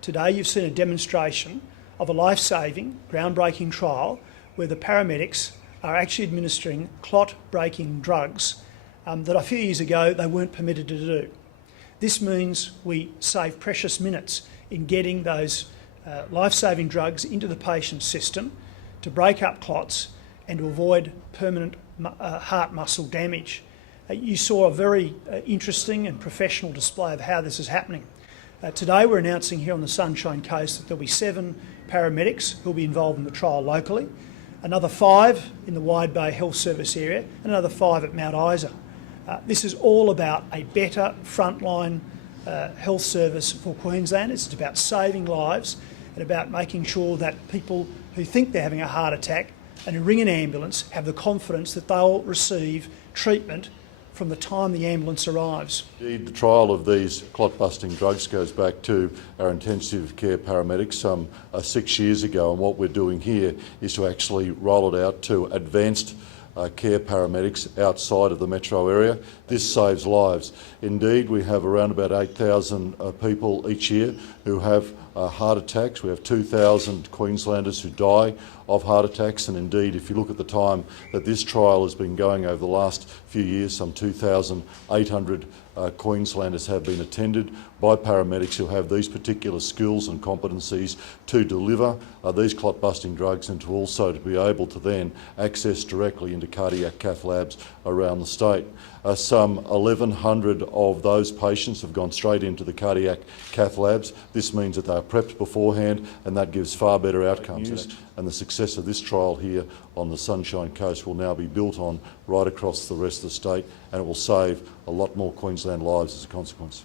Today you've seen a demonstration of a life-saving, groundbreaking trial where the paramedics are actually administering clot-breaking drugs that a few years ago they weren't permitted to do. This means we save precious minutes in getting those life-saving drugs into the patient's system to break up clots and to avoid permanent heart muscle damage. You saw a very interesting and professional display of how this is happening. Today we're announcing here on the Sunshine Coast that there'll be 7 paramedics who'll be involved in the trial locally, another 5 in the Wide Bay Health Service area and another 5 at Mount Isa. This is all about a better frontline health service for Queensland. It's about saving lives and about making sure that people who think they're having a heart attack and who ring an ambulance have the confidence that they'll receive treatment from the time the ambulance arrives. Indeed, the trial of these clot-busting drugs goes back to our intensive care paramedics some 6 years ago, and what we're doing here is to actually roll it out to advanced care paramedics outside of the metro area. This saves lives. Indeed, we have around about 8,000 people each year who have heart attacks. We have 2,000 Queenslanders who die of heart attacks, and indeed, if you look at the time that this trial has been going over the last few years, some 2,800 Queenslanders have been attended by paramedics who have these particular skills and competencies to deliver these clot-busting drugs and to also to be able to then access directly into cardiac cath labs around the state. Some 1,100 of those patients have gone straight into the cardiac cath labs. This means that they are prepped beforehand, and that gives far better outcomes. And the success of this trial here on the Sunshine Coast will now be built on right across the rest of the state, and it will save a lot more Queensland lives as a consequence.